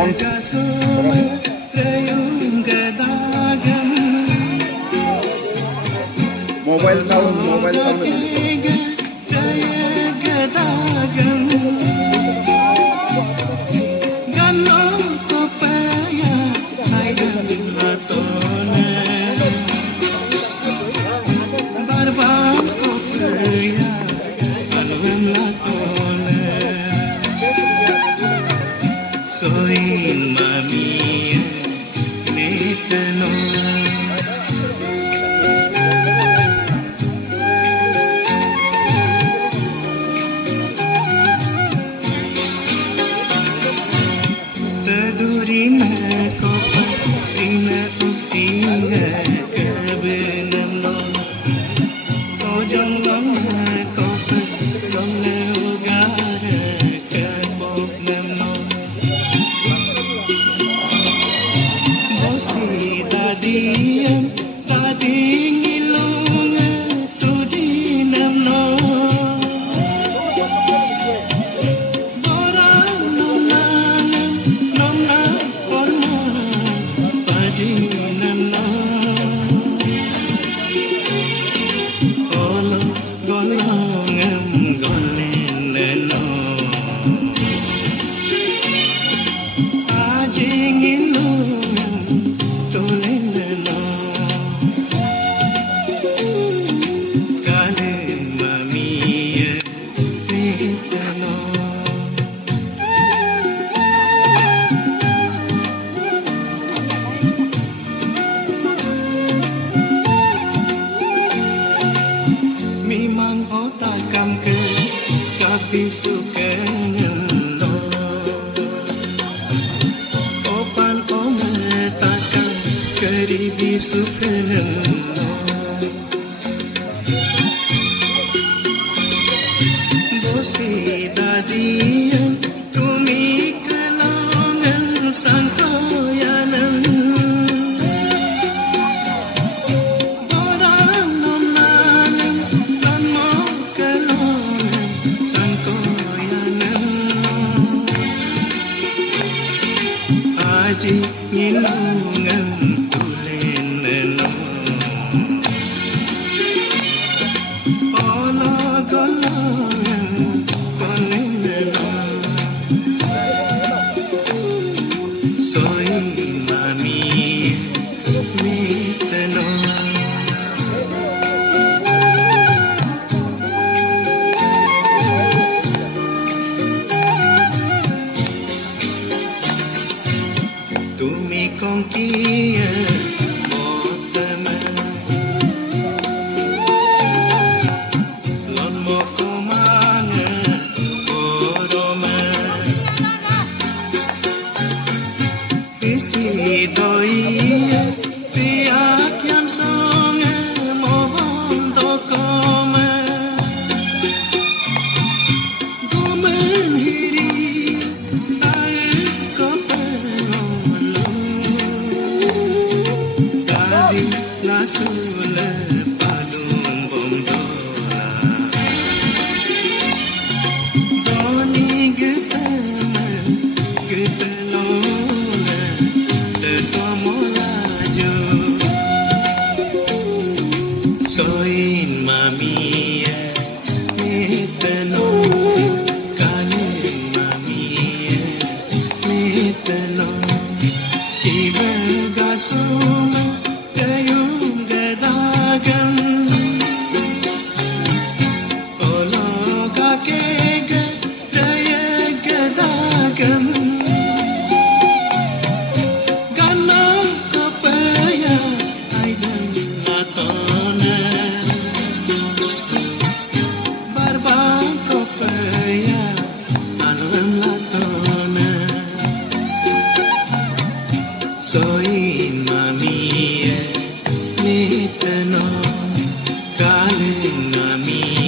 sound. Mobile sound. Soy mami netno tadurina kopa rina uksinya kebenamno ojong long kopa long ugara kebok namno Dadiam, dading ilong tuji namno. Borang nomnang nomnang orma paji namno. Olo golongam golen no. Ajing ilong Memang otak kam ke kapi suka ngelo Opan ome takkan keribi suka ngelo Bosi dadiam tumi kelongan sangkoyanan Aji ngilungan tulen no Ola golongan kolen no Soy mami mitno Tumi kong kia motama Lon mo komanga koroma Isi doia tiak yam songa mohon tokoma Gomen hiri ae kopero Nasule palung bomdola Doni getama getelona Tetomola jo Soin mami miteno Kaling mami miteno Kiva gasoma Kayung gadagam Olo kakega Daya gadagam Gana kapaya Aidan latona Barbang kapaya Alam latona Soin mami mitno kaling mami